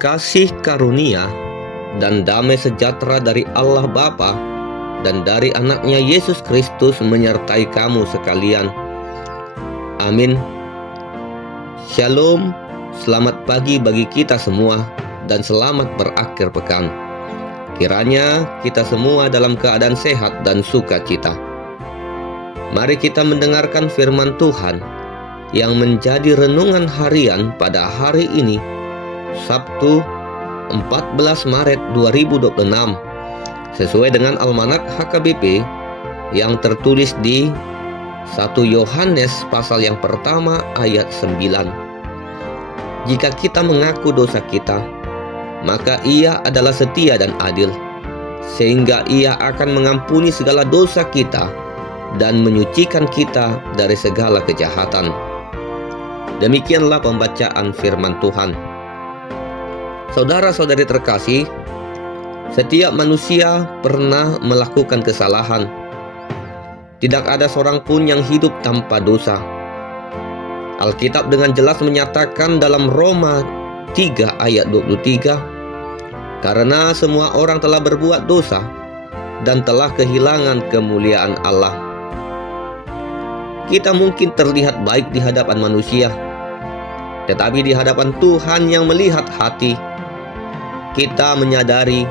Kasih karunia dan damai sejahtera dari Allah Bapa dan dari anaknya Yesus Kristus menyertai kamu sekalian. Amin. Shalom, selamat pagi bagi kita semua dan selamat berakhir pekan. Kiranya kita semua dalam keadaan sehat dan sukacita. Mari kita mendengarkan firman Tuhan yang menjadi renungan harian pada hari ini, Sabtu 14 Maret 2026, sesuai dengan Almanak HKBP yang tertulis di 1 Yohanes pasal yang pertama ayat 9. Jika kita mengaku dosa kita, maka Ia adalah setia dan adil, sehingga Ia akan mengampuni segala dosa kita dan menyucikan kita dari segala kejahatan. Demikianlah pembacaan firman Tuhan. Saudara-saudari terkasih, setiap manusia pernah melakukan kesalahan. Tidak ada seorang pun yang hidup tanpa dosa. Alkitab dengan jelas menyatakan dalam Roma 3 ayat 23, karena semua orang telah berbuat dosa dan telah kehilangan kemuliaan Allah. Kita mungkin terlihat baik di hadapan manusia, tetapi di hadapan Tuhan yang melihat hati, kita menyadari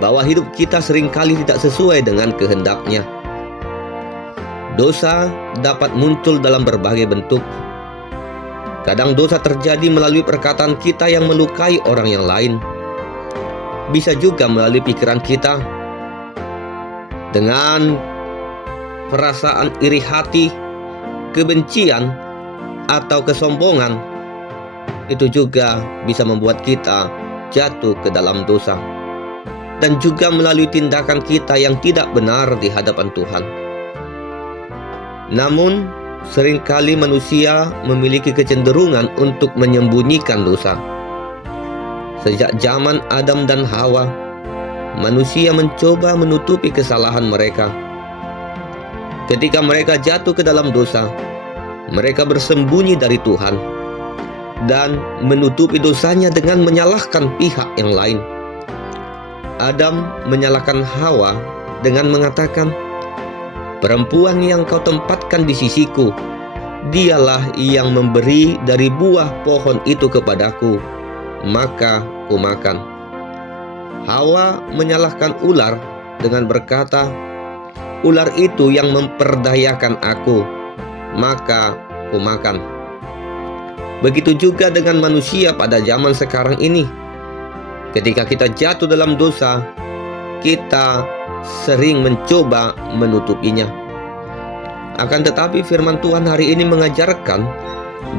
bahwa hidup kita seringkali tidak sesuai dengan kehendak-Nya. Dosa dapat muncul dalam berbagai bentuk. Kadang dosa terjadi melalui perkataan kita yang melukai orang yang lain. Bisa juga melalui pikiran kita dengan perasaan iri hati, kebencian, atau kesombongan. Itu juga bisa membuat kita jatuh ke dalam dosa, dan juga melalui tindakan kita yang tidak benar di hadapan Tuhan. Namun, seringkali manusia memiliki kecenderungan untuk menyembunyikan dosa. Sejak zaman Adam dan Hawa, manusia mencoba menutupi kesalahan mereka. Ketika mereka jatuh ke dalam dosa, mereka bersembunyi dari Tuhan dan menutupi dosanya dengan menyalahkan pihak yang lain. Adam menyalahkan Hawa dengan mengatakan, "Perempuan yang kau tempatkan di sisiku, dialah yang memberi dari buah pohon itu kepadaku, maka kumakan." Hawa menyalahkan ular dengan berkata, "Ular itu yang memperdayakan aku, maka kumakan." Begitu juga dengan manusia pada zaman sekarang ini. Ketika kita jatuh dalam dosa, kita sering mencoba menutupinya. Akan tetapi firman Tuhan hari ini mengajarkan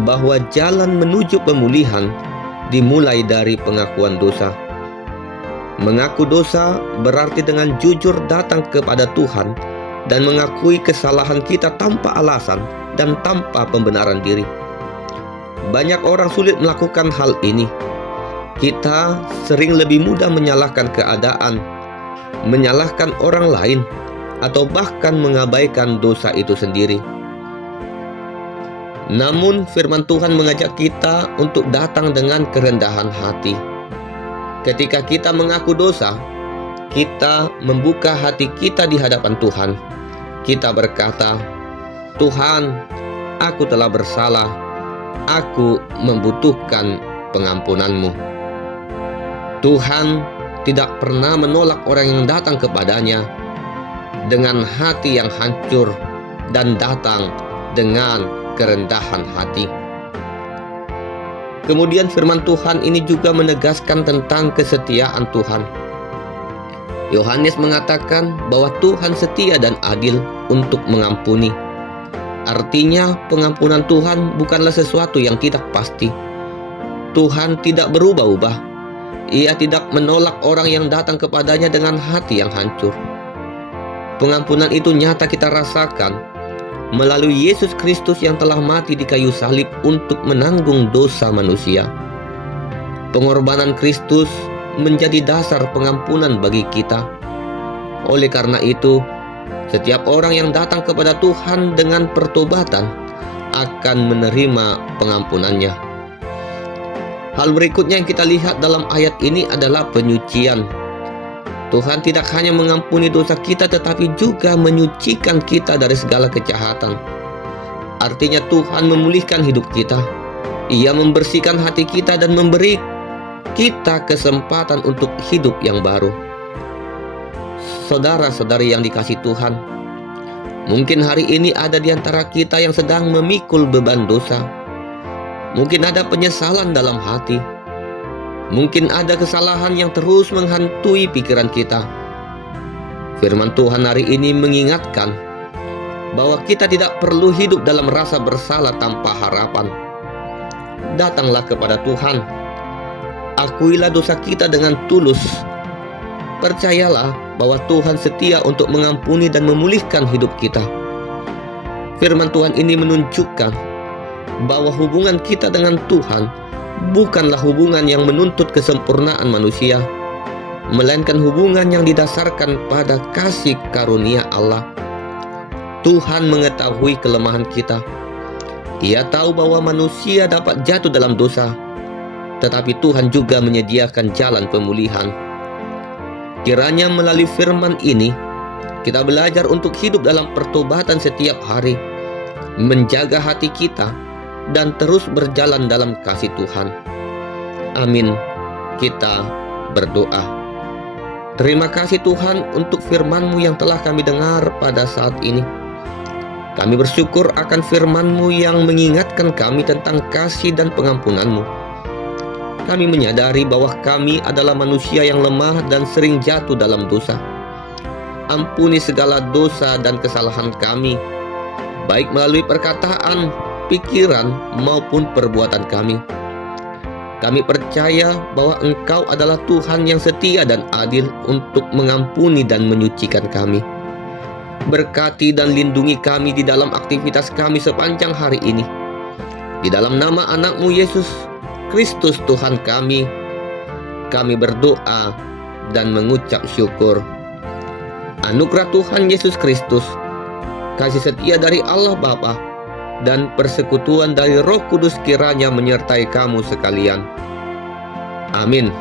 bahwa jalan menuju pemulihan dimulai dari pengakuan dosa. Mengaku dosa berarti dengan jujur datang kepada Tuhan dan mengakui kesalahan kita tanpa alasan dan tanpa pembenaran diri. Banyak orang sulit melakukan hal ini. Kita sering lebih mudah menyalahkan keadaan, menyalahkan orang lain, atau bahkan mengabaikan dosa itu sendiri. Namun firman Tuhan mengajak kita untuk datang dengan kerendahan hati. Ketika kita mengaku dosa, kita membuka hati kita di hadapan Tuhan. Kita berkata, "Tuhan, aku telah bersalah. Aku membutuhkan pengampunan-Mu." Tuhan tidak pernah menolak orang yang datang kepadanya dengan hati yang hancur dan datang dengan kerendahan hati. Kemudian firman Tuhan ini juga menegaskan tentang kesetiaan Tuhan. Yohanes mengatakan bahwa Tuhan setia dan adil untuk mengampuni. Artinya pengampunan Tuhan bukanlah sesuatu yang tidak pasti. Tuhan tidak berubah-ubah. Ia tidak menolak orang yang datang kepadanya dengan hati yang hancur. Pengampunan itu nyata kita rasakan melalui Yesus Kristus yang telah mati di kayu salib untuk menanggung dosa manusia. Pengorbanan Kristus menjadi dasar pengampunan bagi kita. Oleh karena itu, setiap orang yang datang kepada Tuhan dengan pertobatan akan menerima pengampunannya. Hal berikutnya yang kita lihat dalam ayat ini adalah penyucian. Tuhan tidak hanya mengampuni dosa kita, tetapi juga menyucikan kita dari segala kejahatan. Artinya Tuhan memulihkan hidup kita. Ia membersihkan hati kita dan memberi kita kesempatan untuk hidup yang baru. Saudara-saudari yang dikasihi Tuhan, mungkin hari ini ada di antara kita yang sedang memikul beban dosa. Mungkin ada penyesalan dalam hati. Mungkin ada kesalahan yang terus menghantui pikiran kita. Firman Tuhan hari ini mengingatkan bahwa kita tidak perlu hidup dalam rasa bersalah tanpa harapan. Datanglah kepada Tuhan. Akuilah dosa kita dengan tulus. Percayalah bahwa Tuhan setia untuk mengampuni dan memulihkan hidup kita. Firman Tuhan ini menunjukkan bahwa hubungan kita dengan Tuhan bukanlah hubungan yang menuntut kesempurnaan manusia, melainkan hubungan yang didasarkan pada kasih karunia Allah. Tuhan mengetahui kelemahan kita. Ia tahu bahwa manusia dapat jatuh dalam dosa, tetapi Tuhan juga menyediakan jalan pemulihan. Kiranya melalui firman ini, kita belajar untuk hidup dalam pertobatan setiap hari, menjaga hati kita, dan terus berjalan dalam kasih Tuhan. Amin. Kita berdoa. Terima kasih Tuhan untuk firman-Mu yang telah kami dengar pada saat ini. Kami bersyukur akan firman-Mu yang mengingatkan kami tentang kasih dan pengampunan-Mu. Kami menyadari bahwa kami adalah manusia yang lemah dan sering jatuh dalam dosa. Ampuni segala dosa dan kesalahan kami, baik melalui perkataan, pikiran, maupun perbuatan kami. Kami percaya bahwa Engkau adalah Tuhan yang setia dan adil untuk mengampuni dan menyucikan kami. Berkati dan lindungi kami di dalam aktivitas kami sepanjang hari ini. Di dalam nama anak-Mu Yesus Kristus Tuhan kami berdoa dan mengucap syukur. Anugerah Tuhan Yesus Kristus, kasih setia dari Allah Bapa, dan persekutuan dari Roh Kudus kiranya menyertai kamu sekalian. Amin.